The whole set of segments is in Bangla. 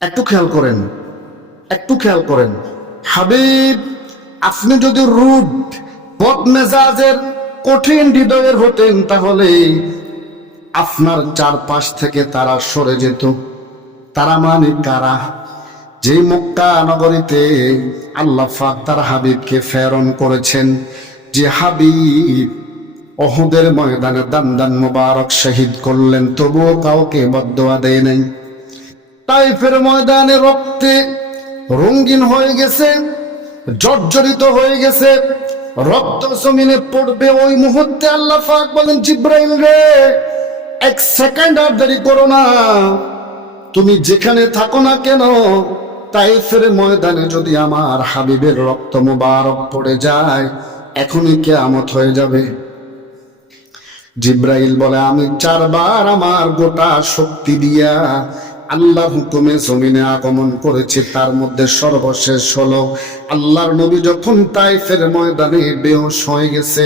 একটু খেয়াল করেন, একটু খেয়াল করেন। হাবিব, আপনি যদি রুড, বদমেজাজের, কঠিন হৃদয়ের হতেন, তাহলে আপনার চারপাশ থেকে তারা সরে যেত। তারা মানে কারা? যে মক্কা নগরীতে আল্লাহ পাক তার হাবিবকে প্রেরণ করেছেন, যে হাবিব ওহুদের ময়দানে দান মুবারক শহীদ করলেন, তবুও কাউকে বদদোয়া দেয় নাই। তাইফের ময়দানে রক্তে রঙিন হয়ে গেছে, জর্জরিত হয়ে গেছে, রক্ত জমিনে পড়বে। ওই মুহূর্তে আল্লাহ পাক বলেন, জিব্রাইল রে, এক সেকেন্ড আর দেরি করো না, তুমি যেখানে থাকো না কেন, তাইফের ময়দানে যদি আমার হাবিবের রক্ত মুবারক পড়ে যায়, এখনই কিয়ামত হয়ে যাবে। জিব্রাইল বলে, আমি চারবার আমার গোটা শক্তি দিয়া আল্লাহ হুকুমে জমিনে আগমন করেছি, তার মধ্যে সর্বশেষ হলো আল্লাহর নবী যখন তাইফের ময়দানে বেহুশ হয়ে গেছে,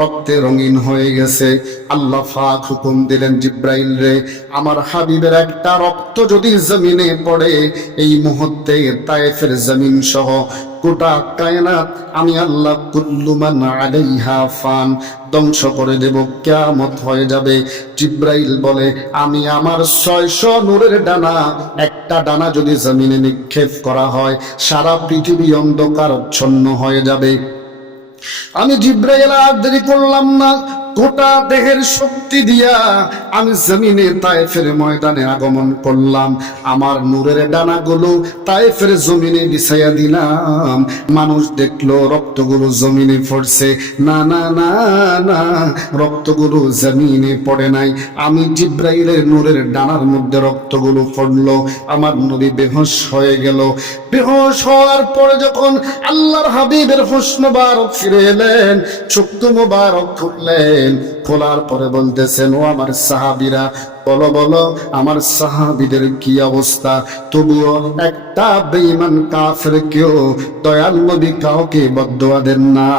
রক্তে রঙিন হয়ে গেছে, আল্লাহ পাক হুকুম দিলেন, জিব্রাইল রে, আমার হাবিবের একটা রক্ত যদি জমিনে পড়ে, এই মুহূর্তে তাইফের জমিন সহ গোটা কায়নাত আমি আল্লাহ কুল্লু মান আলাইহা ফান ধ্বংস করে দেব, কিয়ামত হয়ে যাবে। জিব্রাইল বলে, আমি আমার 600 নূরের ডানা, একটা ডানা যদি জমিনে নিক্ষেপ করা হয়, সারা পৃথিবী অন্ধকারচ্ছন্ন হয়ে যাবে। আমি জিব্রাইল আর দেরি করলাম না, গোটা দেহের শক্তি দিয়া আমি জমিনে তায়েফের ময়দানে আগমন করলাম। আমার নূরের ডানাগুলো তায়েফের জমিনে বিছাইয়া দিলাম। মানুষ দেখলো রক্তগুলো জমিনে পড়ছে, না না না না, রক্তগুলো জমিনে পড়ে নাই, আমি জিব্রাইলের নূরের ডানার মধ্যে রক্তগুলো পড়লো। আমার নবী বেহুশ হয়ে গেল। বেহুশ হওয়ার পরে যখন আল্লাহর হাবিবের হুঁশ মুবারক ফিরে এলেন, চক্ষু মুবারক খুললেন, খোলার পরে বলতেছেন, ও আমার সাহাবীরা, বলো বলো আমার সাহাবীদের কি অবস্থা? তবুও একটা বেঈমান কাফের কেউ দয়াল নবী কাউকে বদদোয়া দেন না।